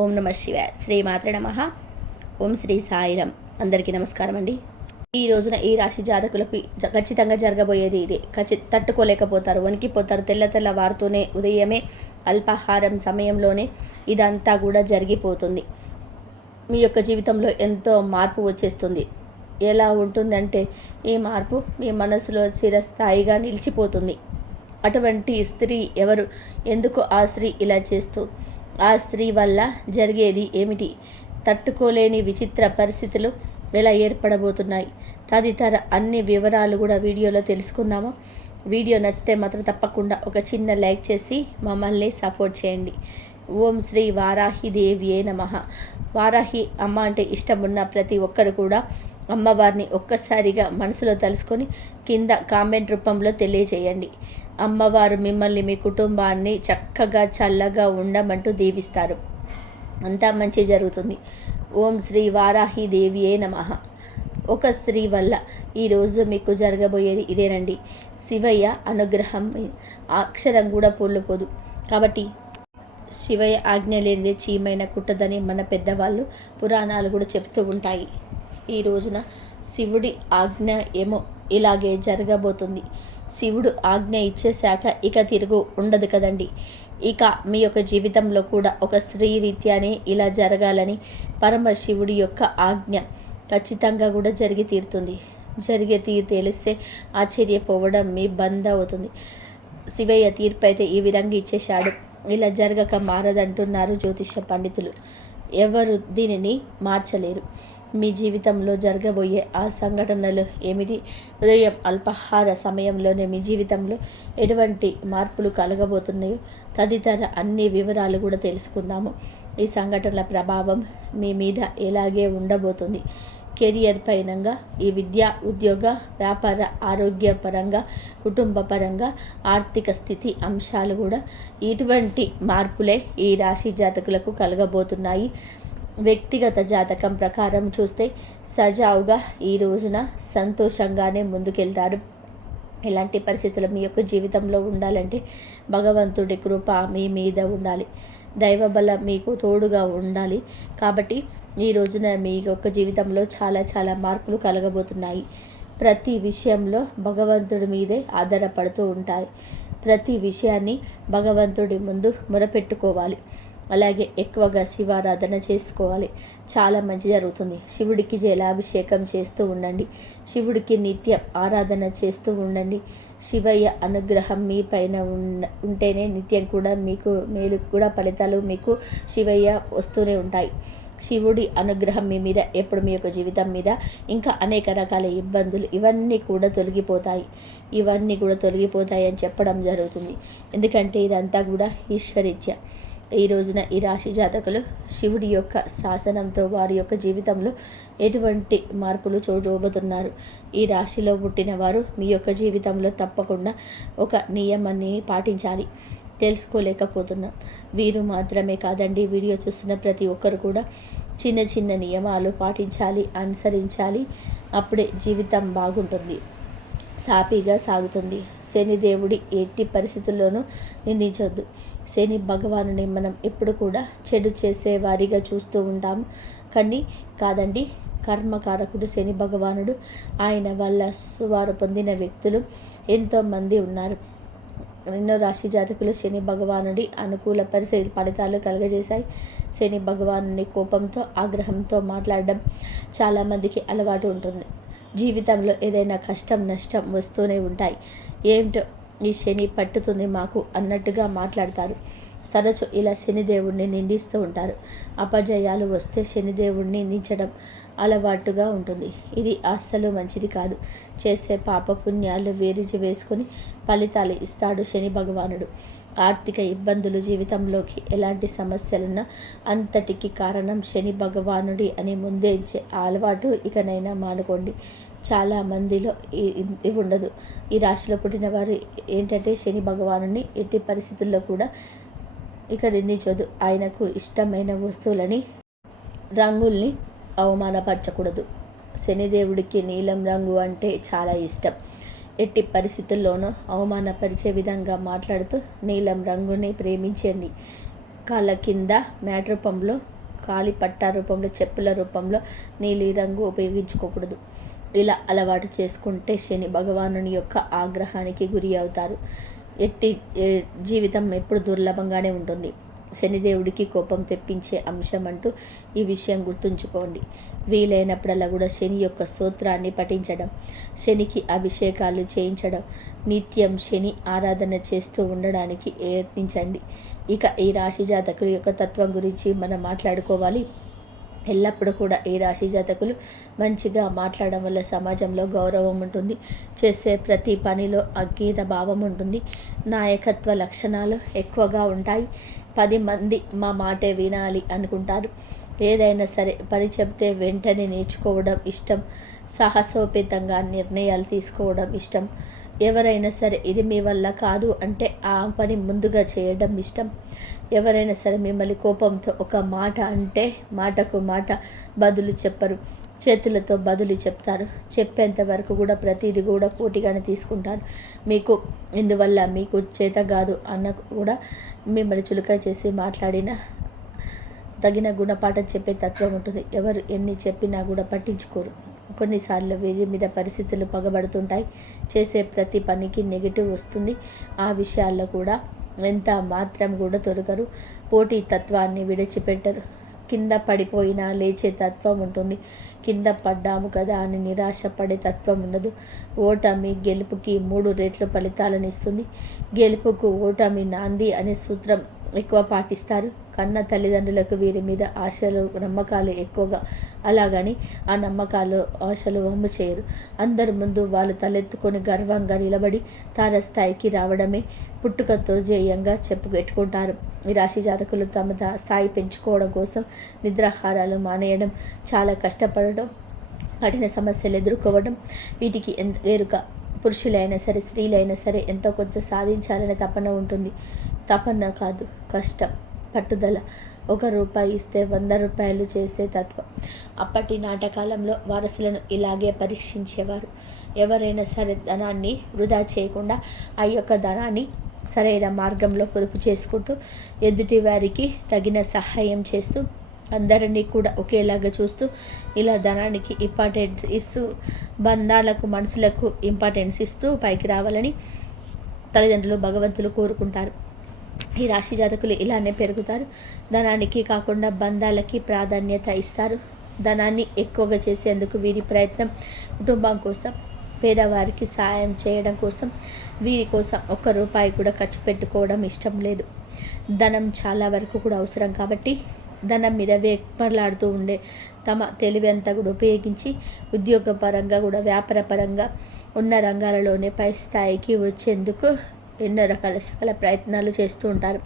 ఓం నమ శివాయ. శ్రీ మాత్రే నమః. ఓం శ్రీ సాయిరం. అందరికీ నమస్కారం అండి. ఈ రోజున ఈ రాశి జాతకులకు ఖచ్చితంగా జరగబోయేది ఇదే. తట్టుకోలేకపోతారు, వణికిపోతారు. తెల్ల వారుతూనే ఉదయమే అల్పాహారం సమయంలోనే ఇదంతా కూడా జరిగిపోతుంది. మీ యొక్క జీవితంలో ఎంతో మార్పు వచ్చేస్తుంది. ఎలా ఉంటుందంటే ఈ మార్పు మీ మనసులో చిరస్థాయిగా నిలిచిపోతుంది. అటువంటి స్త్రీ ఎవరు? ఎందుకు ఆ స్త్రీ ఇలా చేస్తూ, ఆ స్త్రీ వల్ల జరిగేది ఏమిటి? తట్టుకోలేని విచిత్ర పరిస్థితులు ఎలా ఏర్పడబోతున్నాయి? తదితర అన్ని వివరాలు కూడా వీడియోలో తెలుసుకుందాము. వీడియో నచ్చితే మాత్రం తప్పకుండా ఒక చిన్న లైక్ చేసి మమ్మల్ని సపోర్ట్ చేయండి. ఓం శ్రీ వారాహి దేవియే నమః. వారాహి అమ్మ అంటే ఇష్టం ఉన్న ప్రతి ఒక్కరు కూడా అమ్మవారిని ఒక్కసారిగా మనసులో తలుసుకొని కింద కామెంట్ రూపంలో తెలియజేయండి. అమ్మవారు మిమ్మల్ని, మీ కుటుంబాన్ని చక్కగా చల్లగా ఉండమంటూ దీవిస్తారు. అంతా మంచి జరుగుతుంది. ఓం శ్రీ వారాహి దేవియే నమః. ఒక స్త్రీ వల్ల ఈరోజు మీకు జరగబోయేది ఇదేనండి. శివయ్య అనుగ్రహం అక్షరం కూడా పొల్లుపోదు. కాబట్టి శివయ్య ఆజ్ఞ లేనిదే చీమైన కుట్టదని మన పెద్దవాళ్ళు పురాణాలు కూడా చెప్తూ ఉంటాయి. ఈ రోజున శివుడి ఆజ్ఞ ఏమో ఇలాగే జరగబోతుంది. శివుడు ఆజ్ఞ ఇచ్చేశాక ఇక తిరుగు ఉండదు కదండి. ఇక మీ యొక్క జీవితంలో కూడా ఒక స్త్రీ రీత్యానే ఇలా జరగాలని పరమశివుడి యొక్క ఆజ్ఞ ఖచ్చితంగా కూడా జరిగి తీరుతుంది. జరిగే తెలిస్తే ఆశ్చర్యపోవడం మీ బంద్ అవుతుంది. శివయ్య తీర్పు అయితే ఈ విధంగా ఇచ్చేశాడు. ఇలా జరగక మారదంటున్నారు జ్యోతిష పండితులు. ఎవరు దీనిని మార్చలేరు. మీ జీవితంలో జరగబోయే ఆ సంఘటనలు ఏమిటి? ఉదయం అల్పాహార సమయంలోనే మీ జీవితంలో ఎటువంటి మార్పులు కలగబోతున్నాయో తదితర అన్ని వివరాలు కూడా తెలుసుకుందాము. ఈ సంఘటనల ప్రభావం మీ మీద ఎలాగే ఉండబోతుంది? కెరియర్ పైనంగా, ఈ విద్య, ఉద్యోగ, వ్యాపార, ఆరోగ్యపరంగా, కుటుంబ పరంగా, ఆర్థిక స్థితి అంశాలు కూడా ఇటువంటి మార్పులే ఈ రాశి జాతకులకు కలగబోతున్నాయి. వ్యక్తిగత జాతకం ప్రకారం చూస్తే సజావుగా ఈ రోజున సంతోషంగానే ముందుకెళ్తారు. ఇలాంటి పరిస్థితులు మీ యొక్క జీవితంలో ఉండాలంటే భగవంతుడి కృప మీ మీద ఉండాలి. దైవబలం మీకు తోడుగా ఉండాలి. కాబట్టి ఈ రోజున మీ యొక్క జీవితంలో చాలా మార్పులు కలగబోతున్నాయి. ప్రతి విషయంలో భగవంతుడి మీదే ఆధారపడుతూ ఉంటాయి. ప్రతి విషయాన్ని భగవంతుడి ముందు మొరపెట్టుకోవాలి. అలాగే ఎక్కువగా శివారాధన చేసుకోవాలి. చాలా మంచి జరుగుతుంది. శివుడికి జలాభిషేకం చేస్తూ ఉండండి. శివుడికి నిత్యం ఆరాధన చేస్తూ ఉండండి. శివయ్య అనుగ్రహం మీ పైన ఉంటేనే నిత్యం కూడా మీకు మేలు కూడా ఫలితాలు మీకు శివయ్య వస్తూనే ఉంటాయి. శివుడి అనుగ్రహం మీ మీద ఎప్పుడు మీ యొక్క జీవితం మీద ఇంకా అనేక రకాల ఇబ్బందులు ఇవన్నీ కూడా తొలగిపోతాయి. అని చెప్పడం జరుగుతుంది. ఎందుకంటే ఇదంతా కూడా ఈశ్వరీత్య. ఈ రోజున ఈ రాశి జాతకులు శివుడి యొక్క శాసనంతో వారి యొక్క జీవితంలో ఎటువంటి మార్పులు చూడబోతున్నారు? ఈ రాశిలో పుట్టిన వారు మీ యొక్క జీవితంలో తప్పకుండా ఒక నియమాన్ని పాటించాలి. తెలుసుకోలేకపోతున్నాం. వీరు మాత్రమే కాదండి, వీడియో చూస్తున్న ప్రతి ఒక్కరు కూడా చిన్న నియమాలు పాటించాలి, అనుసరించాలి. అప్పుడే జీవితం బాగుంటుంది, సాఫీగా సాగుతుంది. శనిదేవుడి ఎట్టి పరిస్థితుల్లోనూ నిందించొద్దు. శని భగవానుని మనం ఎప్పుడు కూడా చెడు చేసేవారిగా చూస్తూ ఉంటాము. కానీ కాదండి, కర్మకారకుడు శని భగవానుడు. ఆయన వల్ల సువారు పొందిన వ్యక్తులు ఎంతోమంది ఉన్నారు. ఎన్నో రాశి జాతకులు శని భగవానుడి అనుకూల ఫలితాలు కలుగజేశాయి. శని భగవానుని కోపంతో, ఆగ్రహంతో మాట్లాడడం చాలామందికి అలవాటు ఉంటుంది. జీవితంలో ఏదైనా కష్టం, నష్టం వస్తూనే ఉంటాయి. ఏమిటో ఈ శని పట్టుతుంది మాకు అన్నట్టుగా మాట్లాడతారు. తరచు ఇలా శనిదేవుడిని నిందిస్తూ ఉంటారు. అపజయాలు వస్తే శనిదేవుడిని నిందించడం అలవాటుగా ఉంటుంది. ఇది అస్సలు మంచిది కాదు. చేసే పాపపుణ్యాలు వేరిచి వేసుకొని ఫలితాలు ఇస్తాడు శని భగవానుడు. ఆర్థిక ఇబ్బందులు, జీవితంలోకి ఎలాంటి సమస్యలున్నా అంతటికి కారణం శని భగవానుడి అని ముందే ఇచ్చే అలవాటు ఇకనైనా మానుకోండి. చాలా మందిలో ఇది ఉండదు. ఈ రాశిలో పుట్టిన వారు ఏంటంటే శని భగవానుని ఎట్టి పరిస్థితుల్లో కూడా ఇక నిందించొద్దు. ఆయనకు ఇష్టమైన వస్తువులని, రంగుల్ని అవమానపరచకూడదు. శనిదేవుడికి నీలం రంగు అంటే చాలా ఇష్టం. ఎట్టి పరిస్థితుల్లోనూ అవమానపరిచే విధంగా మాట్లాడుతూ నీలం రంగుని ప్రేమించండి. కాళ్ళ కింద మ్యాట్ రూపంలో, కాలి పట్టా రూపంలో, చెప్పుల రూపంలో నీలి రంగు ఉపయోగించుకోకూడదు. ఇలా అలవాటు చేసుకుంటే శని భగవానుని యొక్క ఆగ్రహానికి గురి అవుతారు. జీవితం ఎప్పుడు దుర్లభంగానే ఉంటుంది. శనిదేవుడికి కోపం తెప్పించే అంశం అంటూ ఈ విషయం గుర్తుంచుకోండి. వీలైనప్పుడల్లా కూడా శని యొక్క స్తోత్రాన్ని పఠించడం, శనికి అభిషేకాలు చేయించడం, నిత్యం శని ఆరాధన చేస్తూ ఉండడానికి ప్రయత్నించండి. ఇక ఈ రాశి జాతకుల యొక్క తత్వం గురించి మనం మాట్లాడుకోవాలి. ఎల్లప్పుడూ కూడా ఈ రాశి జాతకులు మంచిగా మాట్లాడడం వల్ల సమాజంలో గౌరవం ఉంటుంది. చేసే ప్రతి పనిలో అంకిత భావం ఉంటుంది. నాయకత్వ లక్షణాలు ఎక్కువగా ఉంటాయి. 10 మంది మా మాటే వినాలి అనుకుంటారు. ఏదైనా సరే పని చెప్తే వెంటనే నేర్చుకోవడం ఇష్టం. సాహసోపేతంగా నిర్ణయాలు తీసుకోవడం ఇష్టం. ఎవరైనా సరే ఇది మీ వల్ల కాదు అంటే ఆ పని ముందుగా చేయడం ఇష్టం. ఎవరైనా సరే మిమ్మల్ని కోపంతో ఒక మాట అంటే మాటకు మాట బదులు చెప్పరు, చేతులతో బదులు చెప్తారు. చెప్పేంత వరకు కూడా ప్రతిదీ కూడా పోటీగానే తీసుకుంటారు. ఇందువల్ల మీకు చేత కాదు అన్న కూడా మిమ్మల్ని చులకన చేసి మాట్లాడిన తగిన గుణపాఠం చెప్పే తత్వం ఉంటుంది. ఎవరు ఎన్ని చెప్పినా కూడా పట్టించుకోరు. కొన్నిసార్లు వీరి మీద పరిస్థితులు పగబడుతుంటాయి. చేసే ప్రతి పనికి నెగిటివ్ వస్తుంది. ఆ విషయాల్లో కూడా ఎంత మాత్రం కూడా తొలగరు. పోటీ తత్వాన్ని విడిచిపెట్టరు. కింద పడిపోయినా లేచే తత్వం ఉంటుంది. కింద పడ్డాము కదా అని నిరాశపడే తత్వం ఉండదు. ఓటమి గెలుపుకి 3 రెట్లు ఫలితాలను ఇస్తుంది. గెలుపుకు ఓటమి నాంది అనే సూత్రం ఎక్కువ పాటిస్తారు. కన్న తల్లిదండ్రులకు వీరి మీద ఆశలు నమ్మకాలు ఎక్కువగా. అలాగని ఆ నమ్మకాలు ఆశలు వమ్ము చేయరు. అందరి ముందు వాళ్ళు తలెత్తుకొని గర్వంగా నిలబడి తారస్థాయికి రావడమే పుట్టుకతో జేయంగా చెప్పుపెట్టుకుంటారు. ఈ రాశి జాతకులు తమ స్థాయి పెంచుకోవడం కోసం నిద్రాహారాలు మానేయడం, చాలా కష్టపడడం, కఠిన సమస్యలు ఎదుర్కోవడం, వీటికి ఎరుక. పురుషులైనా సరే స్త్రీలైనా సరే ఎంతో కొంచెం సాధించాలనే తపన ఉంటుంది. తపన కాదు, కష్టం, పట్టుదల. 1 రూపాయి ఇస్తే 100 రూపాయలు చేసే తత్వం. అప్పటి నాటకాలంలో వారసులను ఇలాగే పరీక్షించేవారు. ఎవరైనా సరే ధనాన్ని వృధా చేయకుండా ఆ యొక్క ధనాన్ని సరైన మార్గంలో పొదుపు చేసుకుంటూ ఎదుటి వారికి తగిన సహాయం చేస్తూ అందరినీ కూడా ఒకేలాగా చూస్తూ ఇలా ధనానికి ఇంపార్టెన్స్ ఇస్తూ బంధాలకు మనుషులకు ఇంపార్టెన్స్ ఇస్తూ పైకి రావాలని తల్లిదండ్రులు భగవంతులు కోరుకుంటారు. ఈ రాశి జాతకులు ఇలానే పెరుగుతారు. ధనానికి కాకుండా బంధాలకి ప్రాధాన్యత ఇస్తారు. ధనాన్ని ఎక్కువగా చేసేందుకు వీరి ప్రయత్నం కుటుంబం కోసం, పేదవారికి సాయం చేయడం కోసం, వీరి కోసం 1 రూపాయి కూడా ఖర్చు పెట్టుకోవడం ఇష్టం లేదు. ధనం చాలా వరకు కూడా అవసరం కాబట్టి ధనం మీద వేపర్లాడుతూ ఉండే తమ తెలివి అంతా కూడా ఉపయోగించి ఉద్యోగపరంగా కూడా వ్యాపారపరంగా ఉన్న రంగాలలోనే పై స్థాయికి వచ్చేందుకు ఎన్నో రకాల సకల ప్రయత్నాలు చేస్తూ ఉంటారు.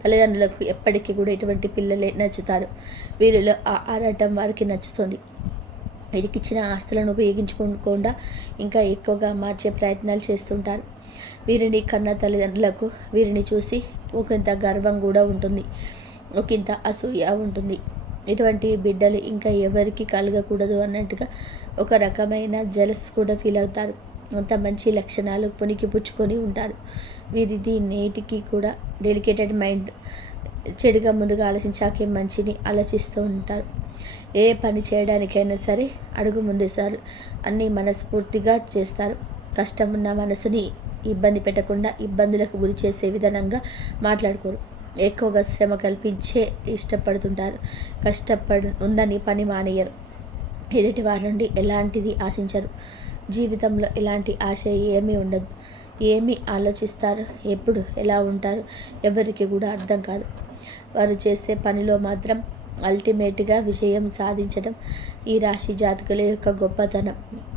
తల్లిదండ్రులకు ఎప్పటికీ కూడా ఇటువంటి పిల్లలే నచ్చుతారు. వీరిలో ఆ ఆరాటం వారికి నచ్చుతుంది. వీరికి ఇచ్చిన ఆస్తులను ఉపయోగించుకోకుండా ఇంకా ఎక్కువగా మార్చే ప్రయత్నాలు చేస్తుంటారు. వీరిని కన్న తల్లిదండ్రులకు వీరిని చూసి ఒకంత గర్వం కూడా ఉంటుంది, ఒకంత అసూయ ఉంటుంది. ఇటువంటి బిడ్డలు ఇంకా ఎవరికి కలగకూడదు అన్నట్టుగా ఒక రకమైన జలస్ కూడా ఫీల్ అవుతారు. అంత మంచి లక్షణాలు పుణికిపుచ్చుకొని ఉంటారు. వీరిది నేటికి కూడా డెలికేటెడ్ మైండ్. చెడుగా ముందుగా ఆలోచించాకే మంచిని ఆలోచిస్తూ ఉంటారు. ఏ పని చేయడానికైనా సరే అడుగు ముందేస్తారు. అన్నీ మనస్ఫూర్తిగా చేస్తారు. కష్టం ఉన్న మనసుని ఇబ్బంది పెట్టకుండా ఇబ్బందులకు గురి చేసే విధానంగా మాట్లాడుకోరు. ఎక్కువగా శ్రమ కల్పించే ఇష్టపడుతుంటారు. ఉందని పని మానేయరు. ఎదుటి వారి నుండి ఎలాంటిది ఆశించరు. జీవితంలో ఎలాంటి ఆశ ఏమీ ఉండదు. ఏమి ఆలోచిస్తారు, ఎప్పుడు ఎలా ఉంటారు ఎవరికి కూడా అర్థం కాదు. వారు చేసే పనిలో మాత్రం అల్టిమేట్గా విజయం సాధించడం ఈ రాశి జాతకుల యొక్క గొప్పతనం.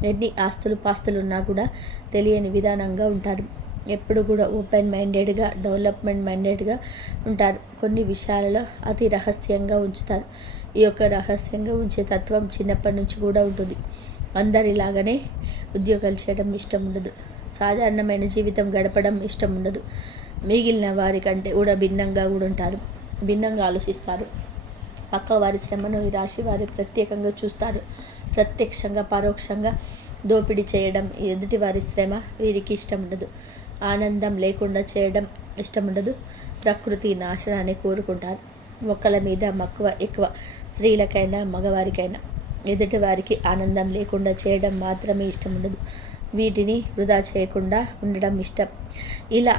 ఎన్ని ఆస్తులు పాస్తులు ఉన్నా కూడా తెలియని విధానంగా ఉంటారు. ఎప్పుడు కూడా ఓపెన్ మైండెడ్గా, డెవలప్మెంట్ మైండెడ్గా ఉంటారు. కొన్ని విషయాలలో అతి రహస్యంగా ఉంచుతారు. ఈ యొక్క రహస్యంగా ఉంచే తత్వం చిన్నప్పటి నుంచి కూడా ఉంటుంది. అందరిలాగానే ఉద్యోగాలు చేయడం ఇష్టం ఉండదు. సాధారణమైన జీవితం గడపడం ఇష్టం ఉండదు. మిగిలిన వారికంటే కూడా భిన్నంగా కూడా ఉంటారు. భిన్నంగా ఆలోచిస్తారు. పక్క వారి శ్రమను ఈ రాశి వారు ప్రత్యేకంగా చూస్తారు. ప్రత్యక్షంగా పరోక్షంగా దోపిడీ చేయడం, ఎదుటి వారి శ్రమ వీరికి ఇష్టం ఉండదు. ఆనందం లేకుండా చేయడం ఇష్టం ఉండదు. ప్రకృతి నాశనాన్ని కోరుకుంటారు. మొక్కల మీద మక్కువ ఎక్కువ. స్త్రీలకైనా మగవారికైనా ఎదుటి వారికి ఆనందం లేకుండా చేయడం మాత్రమే ఇష్టం ఉండదు. వీటిని వృధా చేయకుండా ఉండడం ఇష్టం. ఇలా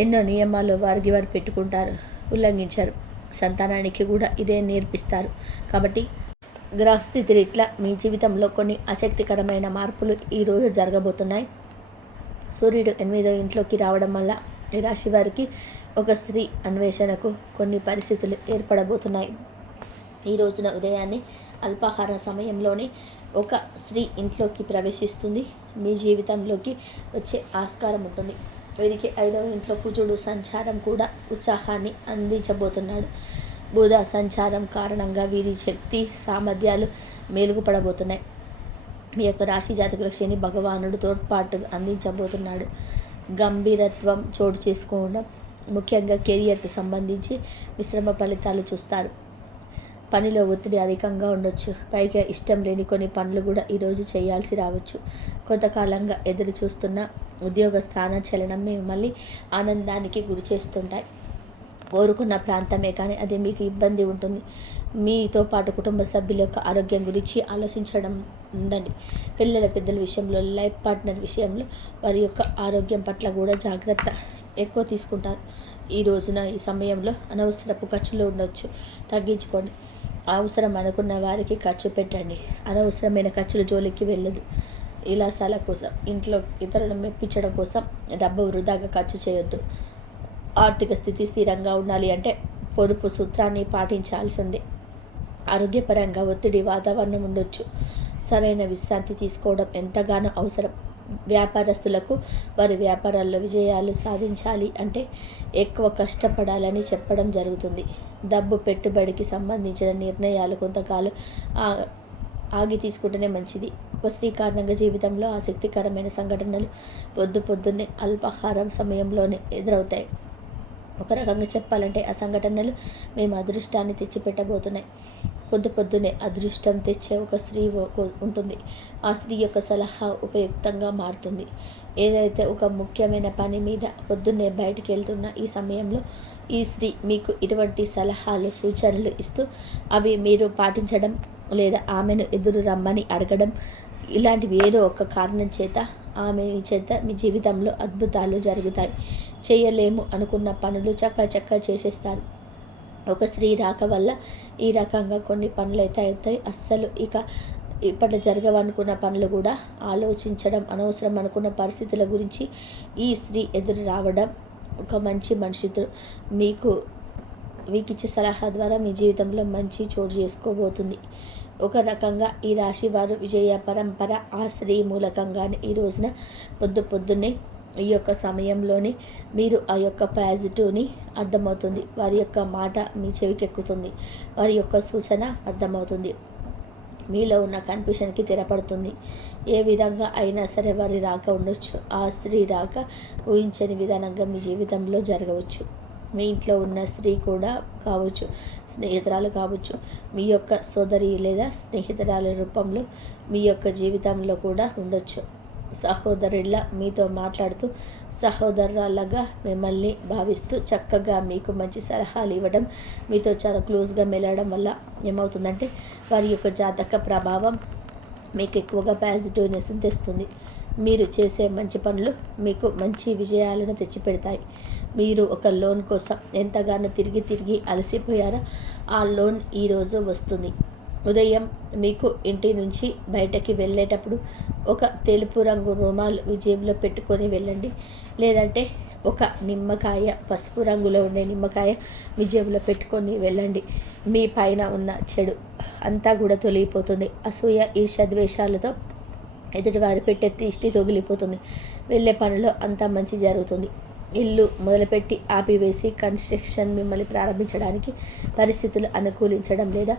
ఎన్నో నియమాలు వారికి వారు పెట్టుకుంటారు, ఉల్లంఘించారు. సంతానానికి కూడా ఇదే నేర్పిస్తారు. కాబట్టి గ్రహస్థితి రీత్యా మీ జీవితంలో కొన్ని ఆసక్తికరమైన మార్పులు ఈరోజు జరగబోతున్నాయి. సూర్యుడు 8వ ఇంట్లోకి రావడం వల్ల ఈ రాశి వారికి ఒక స్త్రీ అన్వేషణకు కొన్ని పరిస్థితులు ఏర్పడబోతున్నాయి. ఈ రోజున ఉదయాన్నే అల్పాహార సమయంలోనే ఒక స్త్రీ ఇంట్లోకి ప్రవేశిస్తుంది. మీ జీవితంలోకి వచ్చే ఆస్కారం ఉంటుంది. వీరికి 5వ ఇంట్లో కుజుడు సంచారం కూడా ఉత్సాహాన్ని అందించబోతున్నాడు. బుధ సంచారం కారణంగా వీరి శక్తి సామర్థ్యాలు మెరుగుపడబోతున్నాయి. మీ యొక్క రాశి జాతకులకు శని భగవానుడు తోడ్పాటు అందించబోతున్నాడు. గంభీరత్వం చోటు చేసుకోవడం, ముఖ్యంగా కెరియర్కి సంబంధించి మిశ్రమ ఫలితాలు చూస్తారు. పనిలో ఒత్తిడి అధికంగా ఉండొచ్చు. పైగా ఇష్టం లేని కొన్ని పనులు కూడా ఈరోజు చేయాల్సి రావచ్చు. కొంతకాలంగా ఎదురు చూస్తున్న ఉద్యోగ స్థాన చలనం మిమ్మల్ని ఆనందానికి గురి చేస్తుంటాయి. కోరుకున్న ప్రాంతమే కానీ అది మీకు ఇబ్బంది ఉంటుంది. మీతో పాటు కుటుంబ సభ్యుల యొక్క ఆరోగ్యం గురించి ఆలోచించడం ఉండండి. పిల్లల పెద్దల విషయంలో, లైఫ్ పార్ట్నర్ విషయంలో వారి యొక్క ఆరోగ్యం పట్ల కూడా జాగ్రత్త ఎక్కువ తీసుకుంటారు. ఈ రోజున ఈ సమయంలో అనవసరపు ఖర్చులు ఉండొచ్చు, తగ్గించుకోండి. అవసరం అనుకున్న వారికి ఖర్చు పెట్టండి. అనవసరమైన ఖర్చుల జోలికి వెళ్ళదు. విలాసాల కోసం, ఇంట్లో ఇతరులను మెప్పించడం కోసం డబ్బు వృధాగా ఖర్చు చేయొద్దు. ఆర్థిక స్థితి స్థిరంగా ఉండాలి అంటే పొదుపు సూత్రాన్ని పాటించాల్సిందే. ఆరోగ్యపరంగా ఒత్తిడి వాతావరణం ఉండొచ్చు. సరైన విశ్రాంతి తీసుకోవడం ఎంతగానో అవసరం. వ్యాపారస్తులకు వారి వ్యాపారాల్లో విజయాలు సాధించాలి అంటే ఎక్కువ కష్టపడాలని చెప్పడం జరుగుతుంది. డబ్బు పెట్టుబడికి సంబంధించిన నిర్ణయాలు కొంతకాలం ఆగి తీసుకుంటేనే మంచిది. ఒక స్త్రీ కారణంగా జీవితంలో ఆసక్తికరమైన సంఘటనలు పొద్దున్నే అల్పాహారం సమయంలోనే ఎదురవుతాయి. ఒక రకంగా చెప్పాలంటే ఆ సంఘటనలు మేము అదృష్టాన్ని తెచ్చిపెట్టబోతున్నాయి. పొద్దున్నే అదృష్టం తెచ్చే ఒక స్త్రీ ఉంటుంది. ఆ స్త్రీ యొక్క సలహా ఉపయుక్తంగా మారుతుంది. ఏదైతే ఒక ముఖ్యమైన పని మీద పొద్దున్నే బయటికి వెళ్తున్న ఈ సమయంలో ఈ స్త్రీ మీకు ఇటువంటి సలహాలు సూచనలు ఇస్తూ అవి మీరు పాటించడం లేదా ఆమెను ఎదురు రమ్మని అడగడం, ఇలాంటివి ఏదో ఒక కారణం చేత ఆమె చేత మీ జీవితంలో అద్భుతాలు జరుగుతాయి. చేయలేము అనుకున్న పనులు చక్కా చేసేస్తారు. ఒక స్త్రీ రాక వల్ల ఈ రకంగా కొన్ని పనులు అయితే అవుతాయి. అస్సలు ఇప్పట్లో జరగవనుకున్న పనులు కూడా ఆలోచించడం, అనవసరం అనుకున్న పరిస్థితుల గురించి ఈ స్త్రీ ఎదురు రావడం, ఒక మంచి మనిషితో మీకు ఇచ్చే సలహా ద్వారా మీ జీవితంలో మంచి చోటు చేసుకోబోతుంది. ఒక రకంగా ఈ రాశి వారు విజయ పరంపర ఆ స్త్రీ మూలకంగానే ఈ రోజున పొద్దున్నే ఈ యొక్క సమయంలోనే మీరు ఆ యొక్క పాజిటివ్ని అర్థమవుతుంది. వారి యొక్క మాట మీ చెవికెక్కుతుంది. వారి యొక్క సూచన అర్థమవుతుంది. మీలో ఉన్న కన్ఫ్యూషన్కి తెరపడుతుంది. ఏ విధంగా అయినా సరే వారి రాక ఉండొచ్చు. ఆ స్త్రీ రాక ఊహించని విధానంగా మీ జీవితంలో జరగవచ్చు. మీ ఇంట్లో ఉన్న స్త్రీ కూడా కావచ్చు, స్నేహితురాలు కావచ్చు, మీ యొక్క సోదరి లేదా స్నేహితురాల రూపంలో మీ యొక్క జీవితంలో కూడా ఉండొచ్చు. సహోదరుల మీతో మాట్లాడుతూ సహోదరులాగా మిమ్మల్ని భావిస్తూ చక్కగా మీకు మంచి సలహాలు ఇవ్వడం, మీతో చాలా క్లోజ్గా మెలగడం వల్ల ఏమవుతుందంటే వారి యొక్క జాతక ప్రభావం మీకు ఎక్కువగా పాజిటివ్నెస్ తెస్తుంది. మీరు చేసే మంచి పనులు మీకు మంచి విజయాలను తెచ్చిపెడతాయి. మీరు ఒక లోన్ కోసం ఎంతగానో తిరిగి అలసిపోయారో ఆ లోన్ ఈరోజు వస్తుంది. ఉదయం మీకు ఇంటి నుంచి బయటకి వెళ్ళేటప్పుడు ఒక తెలుపు రంగు రుమాలు మీ జేబులో పెట్టుకొని వెళ్ళండి. లేదంటే ఒక నిమ్మకాయ, పసుపు రంగులో ఉండే నిమ్మకాయ మీ జేబులో పెట్టుకొని వెళ్ళండి. మీ పైన ఉన్న చెడు అంతా కూడా తొలగిపోతుంది. అసూయ, ఈర్ష్య, ద్వేషాలతో ఎదుటివారు పెట్టే దిష్టి తొగిలిపోతుంది. వెళ్ళే పనిలో అంతా మంచి జరుగుతుంది. ఇల్లు మొదలుపెట్టి ఆపివేసి కన్స్ట్రక్షన్ మిమ్మల్ని ప్రారంభించడానికి పరిస్థితులు అనుకూలించడం లేదా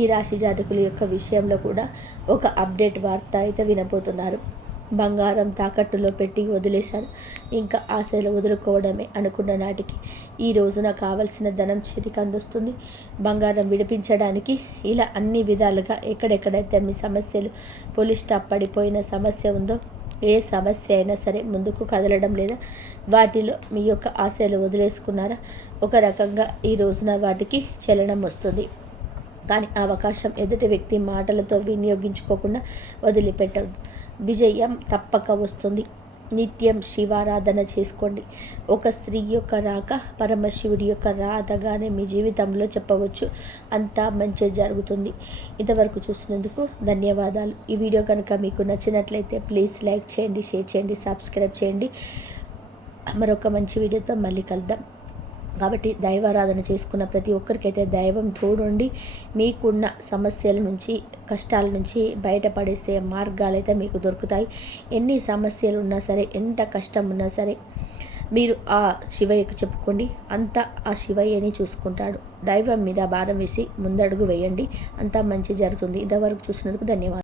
ఈ రాశి జాతకుల యొక్క విషయంలో కూడా ఒక అప్డేట్ వార్త అయితే వినబోతున్నారు. బంగారం తాకట్టులో పెట్టి వదిలేశారు. ఇంకా ఆశలు వదులుకోవడమే అనుకున్న నాటికి ఈ రోజున కావలసిన ధనం చేతికి అందుస్తుంది. బంగారం విడిపించడానికి ఇలా అన్ని విధాలుగా ఎక్కడెక్కడైతే మీ సమస్యలు పోలీస్ స్టాప్ పడిపోయిన సమస్య ఉందో ఏ సమస్య అయినా సరే ముందుకు కదలడం లేదా వాటిలో మీ యొక్క ఆశలు వదిలేసుకున్నారా, ఒక రకంగా ఈ రోజున వాటికి చలనం వస్తుంది. కానీ ఆ అవకాశం ఎదుటి వ్యక్తి మాటలతో వినియోగించుకోకుండా వదిలిపెట్టదు. విజయం తప్పక వస్తుంది. నిత్యం శివారాధన చేసుకోండి. ఒక స్త్రీ యొక్క రాక పరమశివుడి యొక్క రాధగానే మీ జీవితంలో చెప్పవచ్చు. అంతా మంచి జరుగుతుంది. ఇంతవరకు చూసినందుకు ధన్యవాదాలు. ఈ వీడియో కనుక మీకు నచ్చినట్లయితే ప్లీజ్ లైక్ చేయండి, షేర్ చేయండి, సబ్స్క్రైబ్ చేయండి. మరొక మంచి వీడియోతో మళ్ళీ కలుద్దాం. కాబట్టి దైవారాధన చేసుకున్న ప్రతి ఒక్కరికైతే దైవం తోడుండి మీకున్న సమస్యల నుంచి, కష్టాల నుంచి బయటపడేసే మార్గాలైతే మీకు దొరుకుతాయి. ఎన్ని సమస్యలు ఉన్నా సరే, ఎంత కష్టం ఉన్నా సరే మీరు ఆ శివయ్యకు చెప్పుకోండి. అంతా ఆ శివయ్యని చూసుకుంటాడు. దైవం మీద భారం వేసి ముందడుగు వేయండి. అంతా మంచి జరుగుతుంది. ఇంతవరకు చూసినందుకు ధన్యవాదాలు.